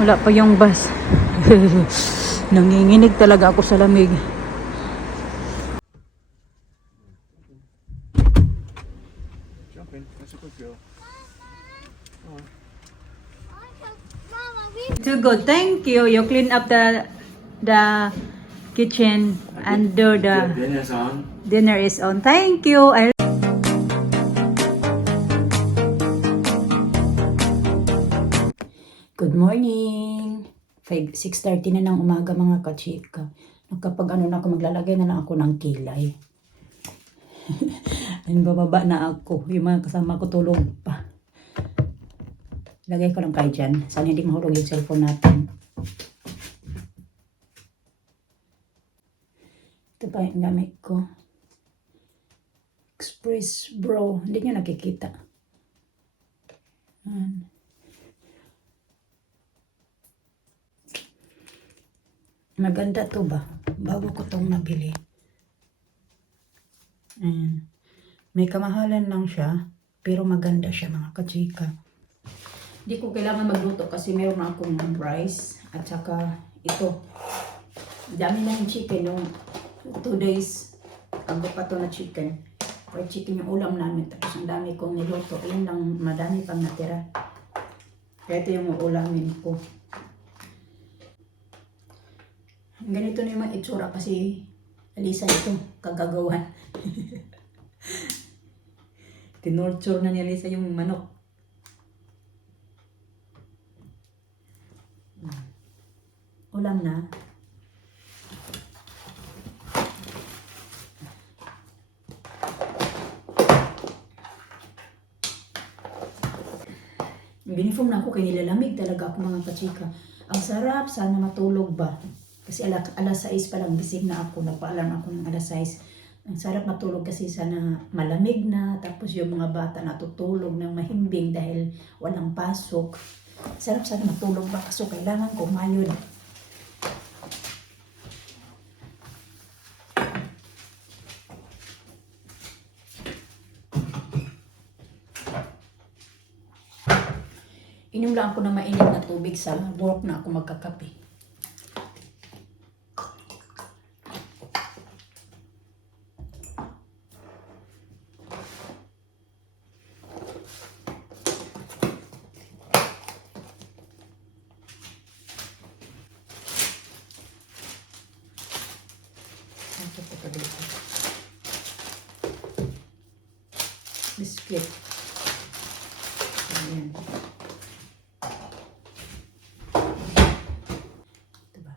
Wala pa yung bus. Nanginginig talaga ako sa lamig. Jumping. That's a good girl. Too good. Thank you. You clean up the kitchen and do the Dinner's on. dinner is on. Thank you. Good morning. 6:30 na ng umaga mga kachika. Kapag ano na ako, maglalagay na lang ako ng kilay. Ayun, bababa na ako. Yung mga kasama ko tulog pa. Lagay ko lang kayo dyan. Sana hindi mahulog yung cellphone natin. Ito pa yung gamit ko. Express Bro. Hindi nyo nakikita. Maganda to ba? Bago ko tong nabili. May kamahalan lang siya. Pero maganda siya mga kachika. Hindi ko kailangan magluto kasi meron na akong rice. At saka ito. Dami na yung chicken. Yung 2 days. Bago pa to na chicken. Fried chicken yung ulam namin. Tapos ang dami kong niluto. Yun lang madami pang natira. Kaya ito yung ulamin ko. Ganito na yung mga itsura kasi Alisa ito, kagagawan. Tinorture na ni Alisa yung manok. Ulam na. Biniform na ako kay nilalamig talaga ako mga kachika. Ang sarap, sana matulog ba? Kasi alas 6 pa lang gising na ako, nagpaalam ako ng alas 6. Ang sarap matulog kasi sana malamig na, tapos yung mga bata natutulog ng mahimbing dahil walang pasok. Sarap sana matulog ba, kaso kailangan kumayod. Inom lang ako ng mainit na tubig sa work na ako magkakape. Biscuit. Ayan. Diba?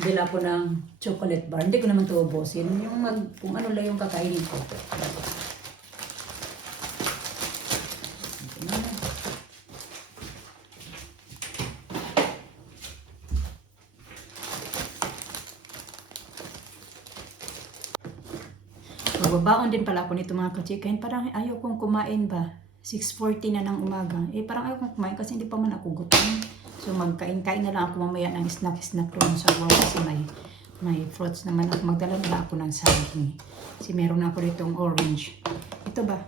Bila ko ng chocolate bar. Hindi ko naman ito ubusin. Kung ano lang yung kakainin ko. Magbabaon din pala ako nito mga kachikain. Parang ayaw kong kumain ba. 6:40 na ng umaga. Parang ayaw kong kumain kasi hindi pa man ako gutom. So magkain-kain na lang ako mamaya ng snack-snack doon sa work kasi may fruits naman ako. Magdala na lang ako ng saging. Kasi meron na ako ditong orange. Ito ba?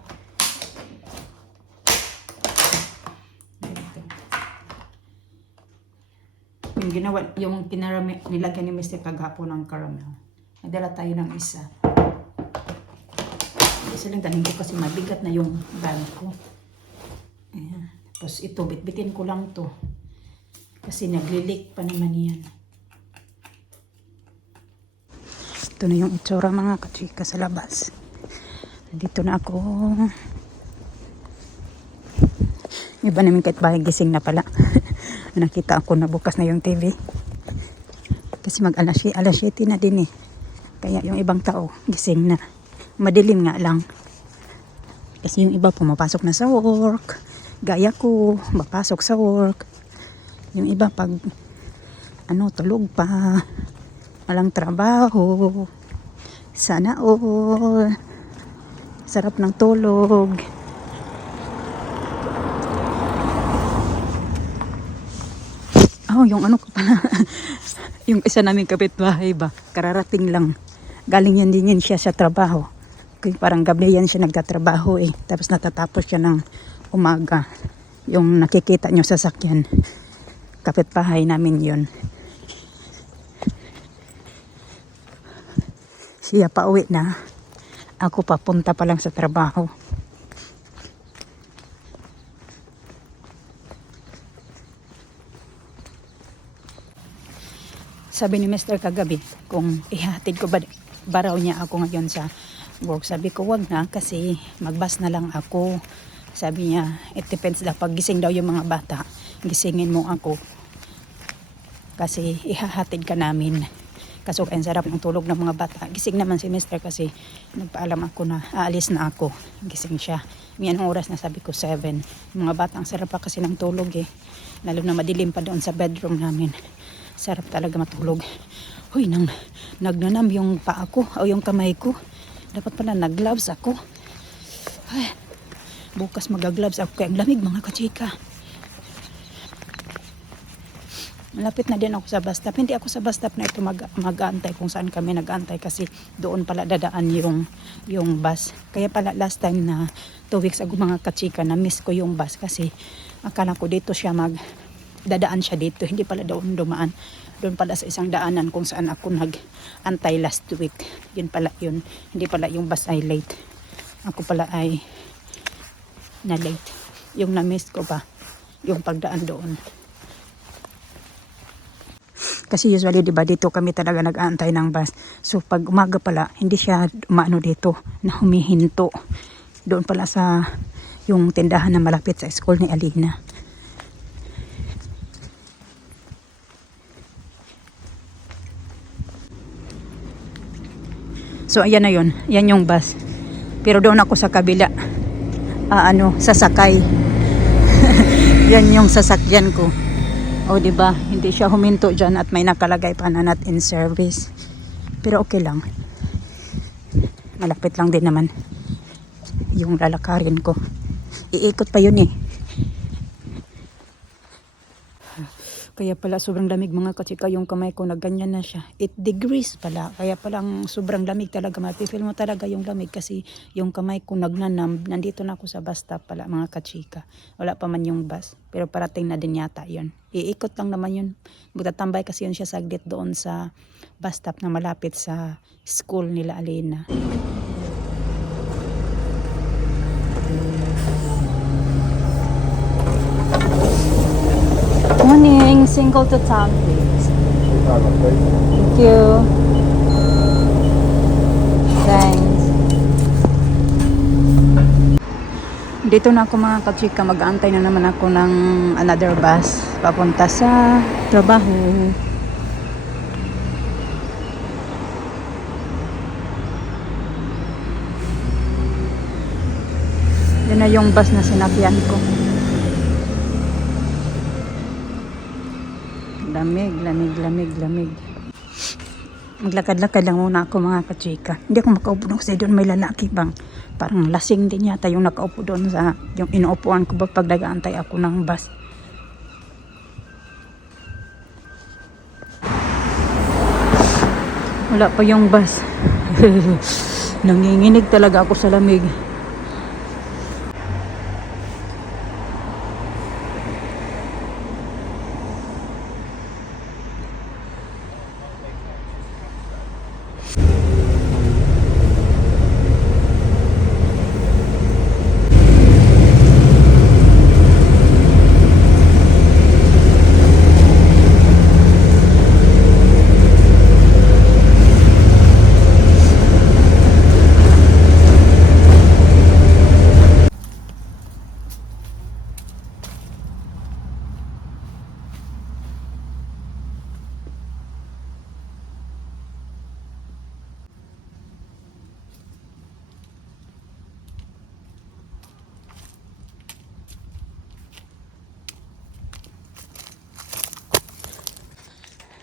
Ito. Yung nilagyan ni Mr. kagapo ng caramel. Nagdala tayo ng isa. Isa lang danin ko kasi mabigat na yung bag ko. Ayan. Tapos ito, bitbitin ko lang to. Kasi naglilik pa naman yan. Ito na yung itsura mga kachika sa labas. Dito na ako. Iba namin kahit bahay gising na pala. Nakita ako na bukas na yung TV. Kasi alas 7 na din eh. Kaya yung ibang tao gising na. Madilim nga lang. Kasi yung iba pumapasok na sa work. Gaya ko, mapasok sa work. Yung iba pag tulog pa. Walang trabaho. Sana all. Sarap ng tulog. Oh, yung ano ko pala. Yung isa naming kapitbahay ba, kararating lang. Galing yan din yan siya sa trabaho. Kaya parang gabi yan siya nagtatrabaho eh. Tapos natatapos siya ng umaga. Yung nakikita nyo sa sakyan. Kapitbahay namin yun. Siya pa uwi na. Ako papunta pa lang sa trabaho. Sabi ni Mr. kagabi, kung ihatid ko ba raw niya ako ngayon sa work. Sabi ko, wag na kasi magbus na lang ako. Sabi niya, it depends daw. Pag gising daw yung mga bata, gisingin mo ako. Kasi ihahatid ka namin. Kaso kaya sarap ng tulog ng mga bata. Gising naman si Mr. kasi nagpaalam ako na aalis na ako. Gising siya. May anong oras na sabi ko 7. Mga bata ang sarap pa kasi ng tulog eh. Lalo na madilim pa doon sa bedroom namin. Sarap talaga matulog. Huy, nagnanam yung paa ko o yung kamay ko. Dapat pala nag-gloves ako. Ay, bukas mag-gloves ako kaya ang lamig mga kachika. Malapit na din ako sa bus stop. Hindi ako sa bus stop na ito mag-aantay kung saan kami nag-aantay kasi doon pala dadaan yung bus. Kaya pala last time na 2 weeks ago mga kachika na miss ko yung bus kasi akala ko dito siya dadaan siya dito. Hindi pala doon dumaan. Doon pala sa isang daanan kung saan ako nag-antay last week. Yun pala yun. Hindi pala yung bus ay late. Ako pala ay na late. Yung na-miss ko pa yung pagdaan doon. Kasi usually, di ba, dito kami talaga nag-aantay ng bus. So, pag umaga pala, hindi siya umaano dito, na humihinto. Doon pala sa yung tindahan na malapit sa school ni Alina. So, ayan na yun. Yan yung bus. Pero doon ako sa kabila. Sasakay. Yan yung sasakyan ko. O di ba, hindi siya huminto diyan at may nakalagay pa na not in service. Pero okay lang. Malapit lang din naman yung lalakarin ko. Iikot pa yun eh. Kaya pala sobrang lamig mga kachika, yung kamay ko nagganyan na siya. 8 degrees pala. Kaya palang sobrang lamig talaga. Mapifeel mo talaga yung lamig kasi yung kamay ko nagnanam. Nandito na ako sa bus stop pala mga kachika. Wala pa man yung bus. Pero parating na din yata yun. Iikot lang naman yun. Magtatambay kasi yun siya saglit doon sa bus stop na malapit sa school nila Alina. Morning, single to town please. Thank you. Thanks. Dito na ako mga kachika, mag-aantay na naman ako ng another bus papunta sa trabaho. Yan na yung bus na sinakyan ko. Lamig, lamig, lamig, lamig. Maglakad-lakad lang muna ako mga kachika. Hindi ako makaupo doon kasi doon may lalaki bang. Parang lasing din yata yung nakaupo doon sa yung inuupuan ko ba pag nag-aantay ako ng bus. Wala pa yung bus. Nanginginig talaga ako sa lamig.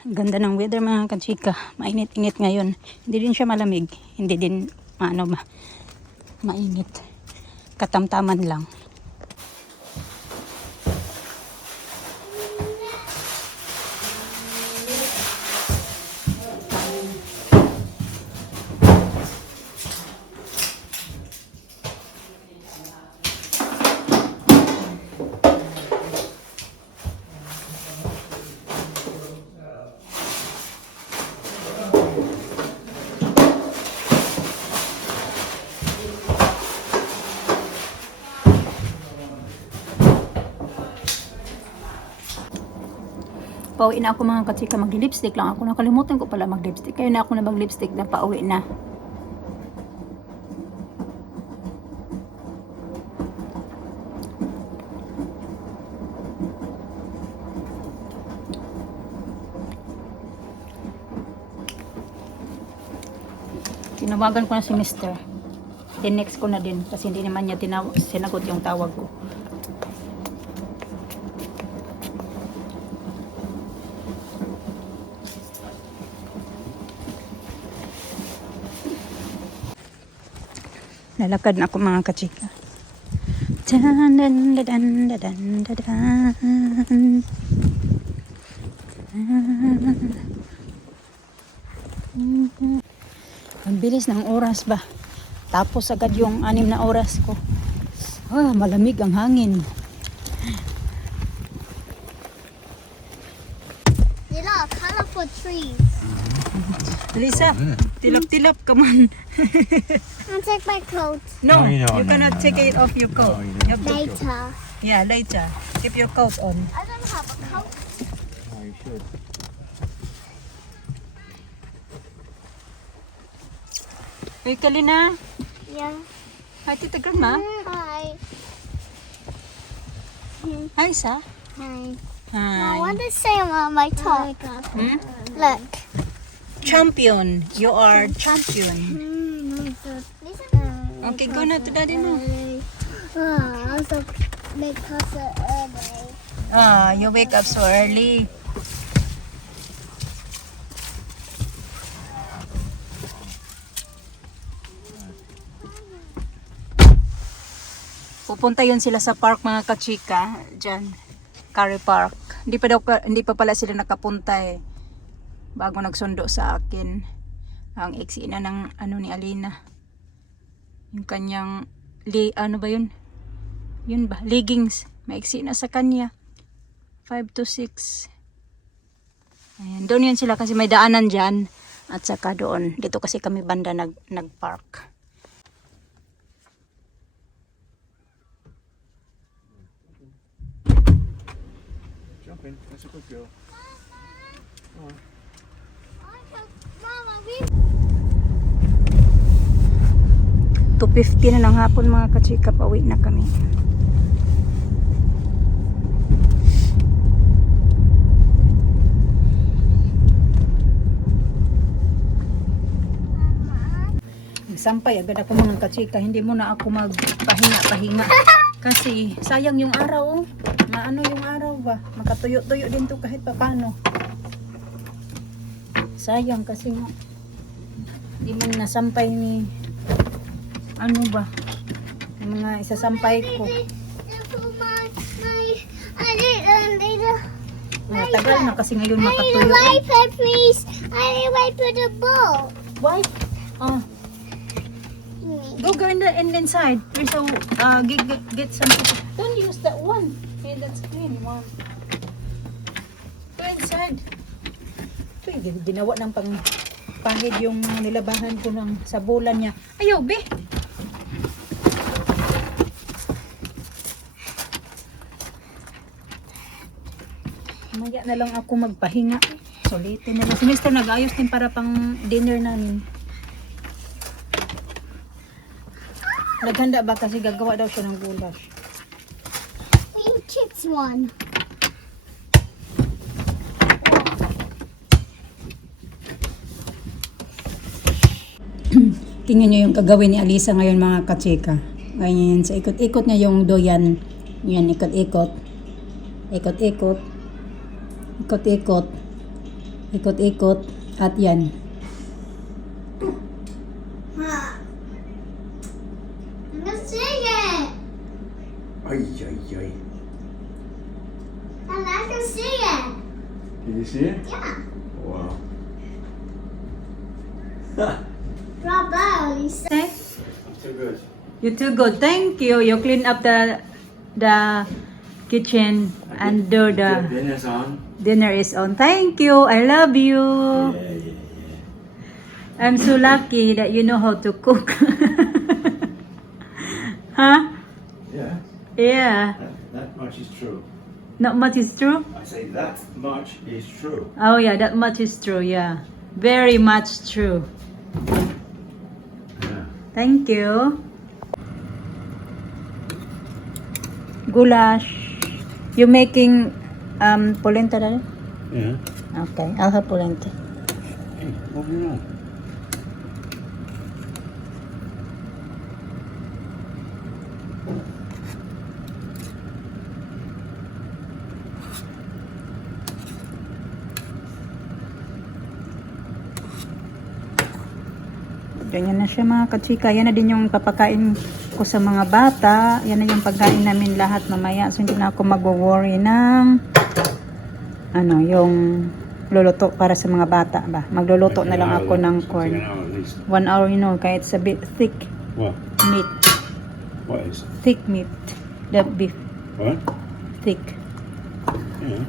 Ganda ng weather mga kachika. Mainit-init ngayon. Hindi din siya malamig. Hindi din mainit. Katamtaman lang. Pauwi na ako mga kachika, mag-lipstick lang ako. Nakalimutan ko pala mag-lipstick. Kaya na ako na mag-lipstick na pauwi na. Tinawagan ko na si Mr. Tinext ko na din kasi hindi naman niya sinagot yung tawag ko. Lalakad na ako mga kachika. Dan, dan, dan, dan, dan, dan. Ang bilis ng oras ba? Tapos agad yung 6 na oras ko. Malamig ang hangin. They look colorful trees. Lisa, tilap-tilap, come on. I'll take my coat No, No, you cannot take it off your coat. You have to- later. Yeah, later. Keep your coat on. I don't have a coat. Oh, you should. Hey, Kalina. Yeah. Hi, Tita Grandma. Hi. Hi, Sa. Hi. Hi. I want to say on my top. Hmm? Look. Champion. You are champion. Okay, go na to daddy mo. Also because early. You wake up so early. Pupunta yun sila sa park mga kachika, dyan, Curry Park. Hindi pa pala sila nakapunta eh. Bago nagsundo sa akin. Ang iksi na ng ni Alina. Yung kanyang ano ba yun? Yun ba? Leggings. Maiksi na sa kanya. 5 to 6. Ayan, doon yun sila kasi may daanan dyan. At saka doon. Dito kasi kami banda nag-park. Jumping. That's a good girl. Come on. Mama, we 2:50 na ng hapon mga kachika, pauwi na kami. Sampay agad ako mga kachika, hindi muna ako magpahinga-pahinga kasi sayang yung araw. Maano yung araw ba? Makatuyo-tuyo din to kahit paano. Sayang kasi nga hindi mo nasampay ni ano ba yung mga isasampay ko. Tagal na kasi ngayon I need a makatuyo. wiper, please. I need a wiper the bowl. Why? Go in the inside. There's a get some. Don't use that one. Okay, that's clean one. Go inside. Ito, ginawa ng pangid yung nilabahan ko ng sabulan niya. Ayaw, be. Maya na lang ako magpahinga. Sulitin na lang. Si Mr. nag-ayos din para pang dinner namin. Naghanda ba kasi gagawa daw siya ng goulash. Pink chips one. Tingnan nyo yung kagawin ni Alisa ngayon mga kachika. Ganyan, sa ikot-ikot niya yung doyan. Yan, ikot-ikot. Ikot-ikot. Ikot-ikot. Ikot-ikot. At yan. I'm gonna sing it. Ay, ay, ay. And I can sing it. Can you see it? Yeah. Wow. Bravo, Lisa. Too good. You too good. Thank you. You clean up the kitchen and do the Dinner's on. dinner is on. Thank you. I love you. Yeah. I'm so lucky that you know how to cook. Huh? Yeah. Yeah. That much is true. Not much is true? I say that much is true. Oh yeah, that much is true, yeah. Very much true. Yeah. Thank you. Goulash. You making polenta na? Yeah. Okay, I'll have polenta. Hey, what do you know? Ganyan na siya mga kachika. Yan na din yung papakain ko sa mga bata. Yan na yung pagkain namin lahat mamaya. So hindi na ako mag-worry ng ano, yung luluto para sa mga bata ba. Magluluto na lang ako ng corn. 1 hour, you know, kaya it's a bit thick What? meat. What is? Thick meat. The beef. What? Thick. Yeah.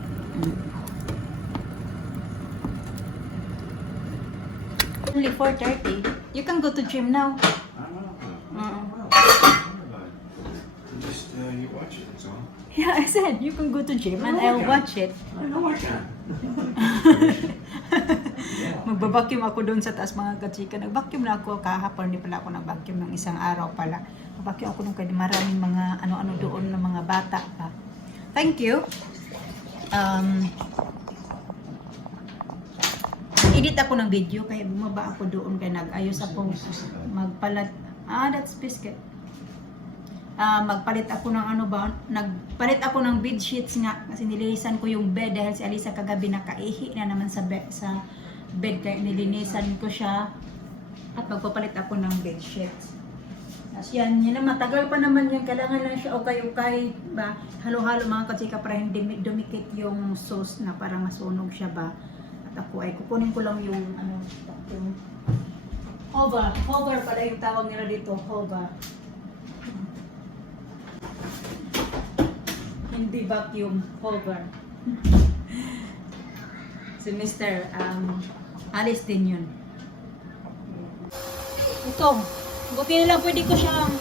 Only 4:30. You can go to gym now. Just you watch it. That's all. Yeah, I said you can go to gym and I'll watch it. I know I can. Magbabacuum ako doon sa taas mga kachika. Nag-vacuum na ako kahapon. Hindi pala ako nag-vacuum ng isang araw pala. Nag-vacuum ako nung kaya maraming mga ano-ano doon ng mga bata pa. Thank you. Edit ako ng video kaya bumaba ako doon kaya nag-ayos ako magpalat. That's biscuit. Magpalit ako ng ano ba, nagpalit ako ng bed sheets nga kasi nilinisan ko yung bed dahil si Alisa kagabi nakaihi na naman sa bed kaya nilinisan ko siya at magpapalit ako ng bed sheets. Tapos yan na matagal pa naman yan, kailangan lang siya okay ba, halo-halo mga kachika para hindi dumikit yung sauce na para masunog siya ba. At ako ay kukunin ko lang yung ano, yung hover pala yung tawag nila dito, hover. Hindi vacuum, hover. Si Mr. Alice din yun. Ito, buti na lang pwede ko siyang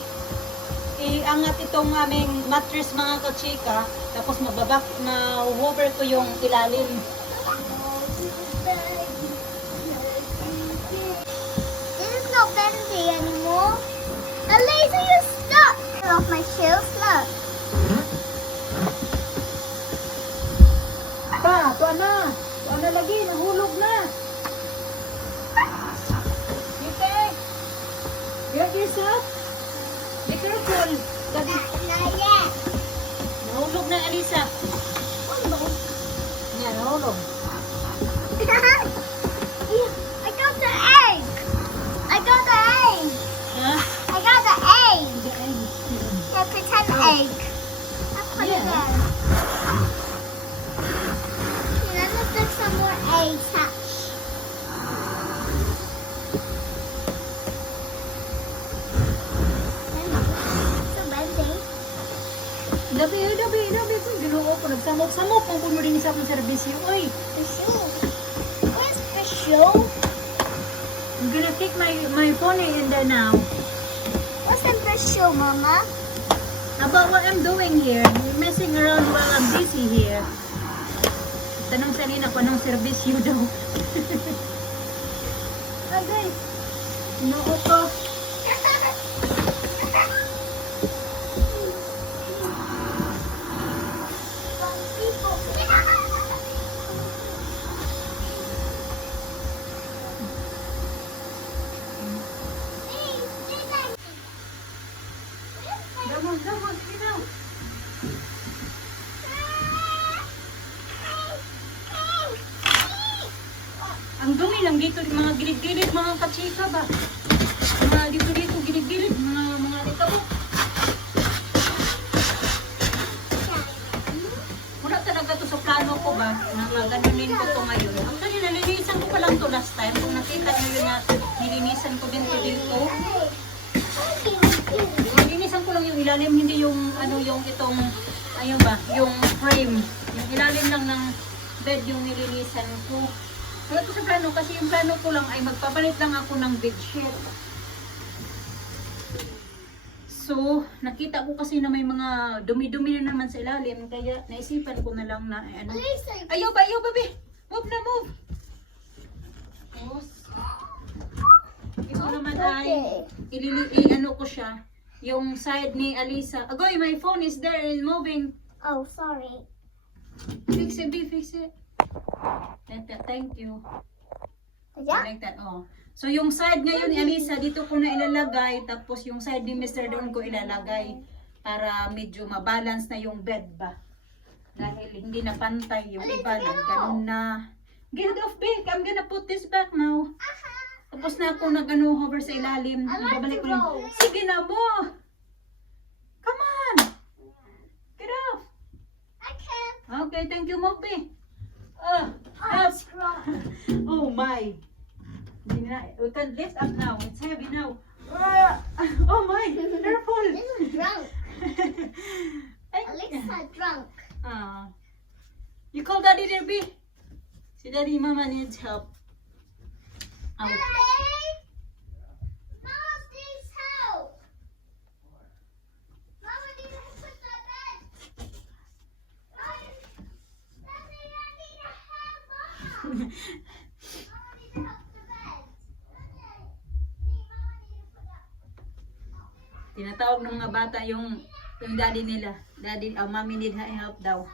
iangat itong aming mattress mga kachika. Tapos mababak na hover ko yung ilalim. This is not bendy anymore. Elisa, you're stuck. Get off my shoes, look. Pa, tuwa na lagi, nahulog na. You take. Get yourself. Be careful. Daddy, Not yet. nahulog na Alisa. Yan, nahulog. I got the egg. I got the egg. Ha? I got the egg. Yeah, pretend egg. Let's put it Yeah. there. Okay, then let's get some more eggs hatch. So bendy. Dabi. Ginoo ko, nagsamok-samok. Kung puno rin sa akong serbisyo. Oy, The shoe. Where's the shoe? I'm gonna take my pony in there now. What's in the shoe, Mama? About what I'm doing here. You're messing around while I'm busy here. Tanong sa Lina kung anong serbisyo daw. Okay. Noo ko. Damon, sige na. Ang dumi lang dito, mga gilid-gilid, mga kachika ba? Mga dito, gilid-gilid, mga dito. Wala talaga to sa plano ko ba, na maganunin ko to ngayon. Actually, nalinisan ko pa lang to last time. Kung nakita nyo yun na nilinisan ko din to dito. Nilinisan ko lang yung ilalim, hindi yung ano, yung itong, ayun ba, yung frame. Yung ilalim lang ng bed yung nilinisan ko. Wala ko sa plano kasi yung plano ko lang ay magpapalit lang ako ng bedsheet. So, nakita ko kasi na may mga dumi-dumi na naman sa ilalim, kaya naisipan ko na lang na ano. Lisa, Ayaw, baby! Move na, move! Tapos, ito naman ay, ano ko siya, yung side ni Alisa. Agoy, my phone is there, it's moving. oh, sorry. Fix it, B, fix it. Like that, thank you. Yeah. Like that, oh. So, yung side ngayon ni Alisa, dito ko na ilalagay. Tapos, yung side ni Mr. doon ko ilalagay. Para medyo mabalance na yung bed ba. Dahil hindi na pantay yung iba na. Ganun na. Get it off, Vic. I'm gonna put this back now. Tapos na ako nag-ano, hover sa ilalim. Babalik ko lang. Sige na mo! Come on! Get off! I can't. Okay, thank you, Mopi. Oh, Help! strong. Oh my! We can lift up now. It's heavy now. Oh my! Careful! This is drunk. Ay, Alexa drunk. you call Daddy there, B. Si Daddy, Mama needs help. Out. Daddy! Mom needs help. Mama needs to put the bed. Daddy, I need to help Mama. Mama needs to help the bed. Daddy, Mama needs to put that. Tinatawag ng mga bata yung daddy nila. Daddy, mommy need help daw.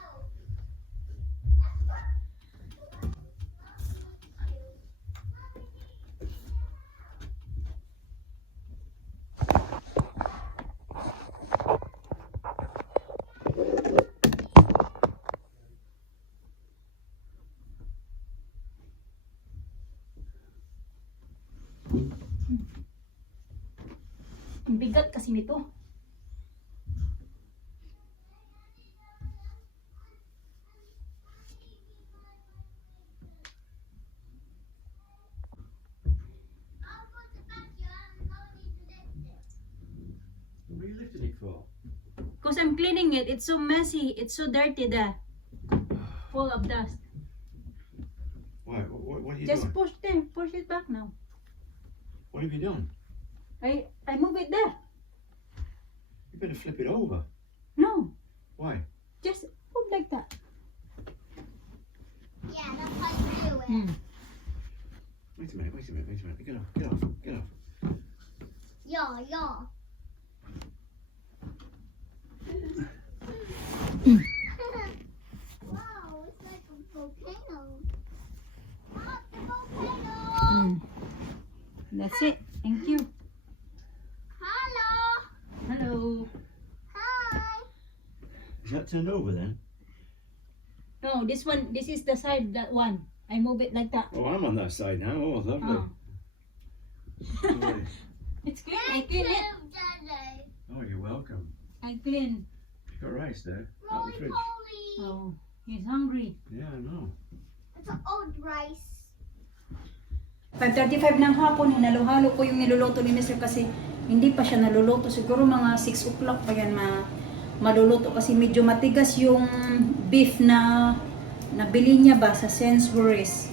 Ang bigat kasi nito. I'll put the backyard and Mama needs to lift it. What are you lifting it for? Because I'm cleaning it. It's so messy. It's so dirty there. Full of dust. Why? What are you Just doing? push it back now. What have you done? I move it there. You better flip it over. No, Why? just move like that. Yeah, that's how you do it. Wait a minute. Get off. Yeah, yeah. Wow, it's like a volcano. Oh, the volcano. That's it. Thank you. Hello. Hello. Hi. Is that turned over then? No, this is the side, that one. I move it like that. Oh, I'm on that side now. Oh, lovely. Oh. Lovely. It's clean. I clean it. Daddy. Oh, you're welcome. I clean. You got rice there? Out the Roly fridge. poly. Oh, he's hungry. Yeah, I know. It's an old rice. 5:35 ng hapon, hinalo-halo ko yung niluluto ni Mr. kasi hindi pa siya naluluto. Siguro mga 6 o'clock pa yan maluluto kasi medyo matigas yung beef na nabili niya ba sa Sainsbury's.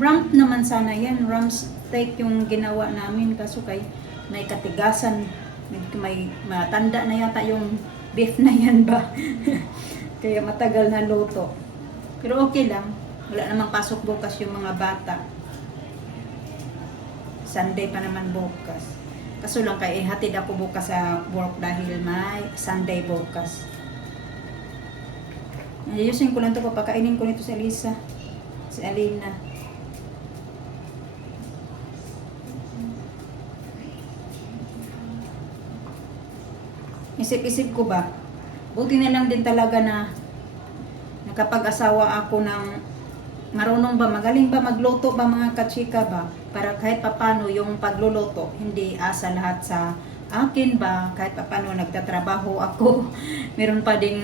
Rump naman sana yan. Rump steak yung ginawa namin kaso kay may katigasan. May matanda na yata yung beef na yan ba. Kaya matagal na luto. Pero okay lang. Wala namang pasok bukas yung mga bata. Sunday pa naman bukas. Kaso lang kay hatid ako bukas sa work dahil may Sunday bukas. Ayusin ko lang ito, papakainin ko nito si Alisa. Si Alina. Isip-isip ko ba, buti na lang din talaga na nakapag-asawa ako ng marunong ba, magaling ba magluto ba mga kachika ba? Para kahit papano yung pagluluto, hindi asa lahat sa akin ba, kahit papano nagtatrabaho ako, meron pa ding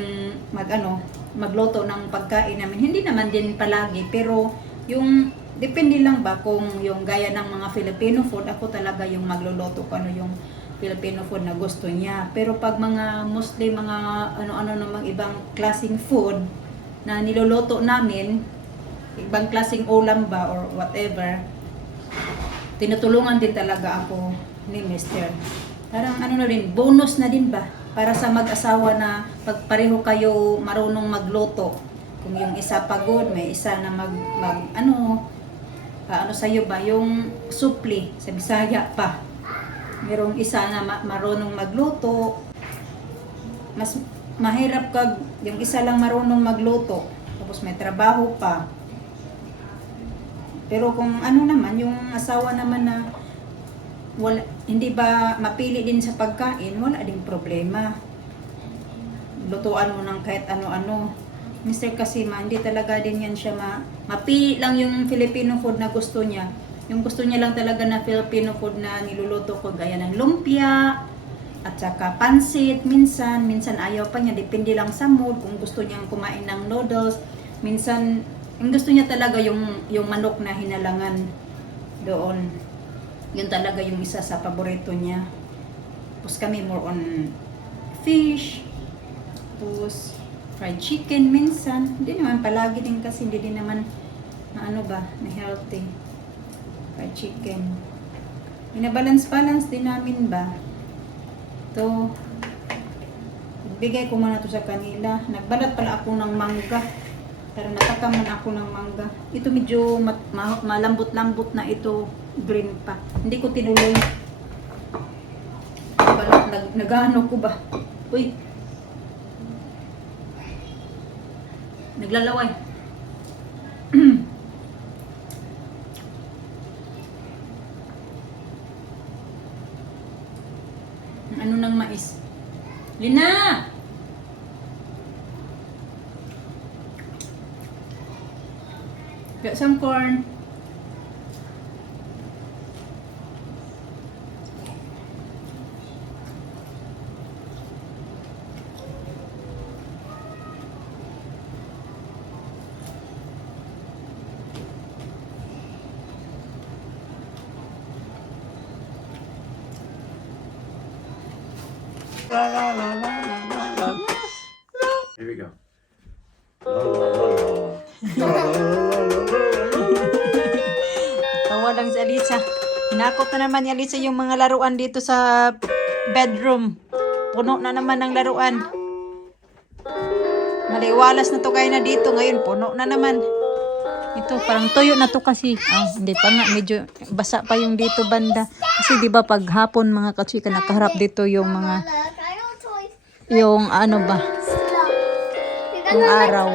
magluto ng pagkain namin. Hindi naman din palagi, pero yung depende lang ba kung yung gaya ng mga Filipino food, ako talaga yung magluluto kung ano yung Filipino food na gusto niya. Pero pag mga mostly mga ano-ano namang ibang klaseng food na niluluto namin, ibang klaseng ulam ba or whatever, tinutulungan din talaga ako ni Mr. Parang ano na rin, bonus na din ba? Para sa mag-asawa na pag pareho kayo marunong magluto. Kung yung isa pagod, may isa na ano sa'yo ba? Yung supli, sa Bisaya pa. Merong isa na marunong magluto. Mas mahirap kag yung isa lang marunong magluto. Tapos may trabaho pa. Pero kung ano naman, yung asawa naman na hindi ba mapili din sa pagkain, wala ding problema. Lutuan mo ng kahit ano-ano. Mr. Kasima, hindi talaga din yan siya mapili lang yung Filipino food na gusto niya. Yung gusto niya lang talaga na Filipino food na niluluto ko, gaya ng lumpia, at saka pansit, minsan ayaw pa niya, depende lang sa mood, kung gusto niyang kumain ng noodles, minsan, yung gusto niya talaga yung manok na hinalangan doon. Yun talaga yung isa sa paborito niya. Tapos kami more on fish, tapos fried chicken minsan. Hindi naman palagi din kasi hindi din naman na healthy. Fried chicken. Binabalance-balance din namin ba? Ito, bigay ko muna to sa kanila. Nagbalat pala ako ng mangga. Pero natakaman ako ng mangga. Ito medyo malambot-lambot na ito. Green pa. Hindi ko tinuloy. Nagano ko ba? Uy. Naglalaway. Ano ng mais? Lina! Got some corn. La la la la la la la. Here we go. La la la la. La la la la la. Tawa lang si Alisa. Hinakot na naman ni Alisa yung mga laruan dito sa bedroom. Puno na naman ng laruan. Maliwalas na to kayo na dito. Ngayon, puno na naman. Ito, parang tuyo na to kasi. Hindi pa nga. Medyo basa pa yung dito banda. Kasi di ba pag hapon mga kachika, nakaharap dito yung mga, yung ano ba, yung araw.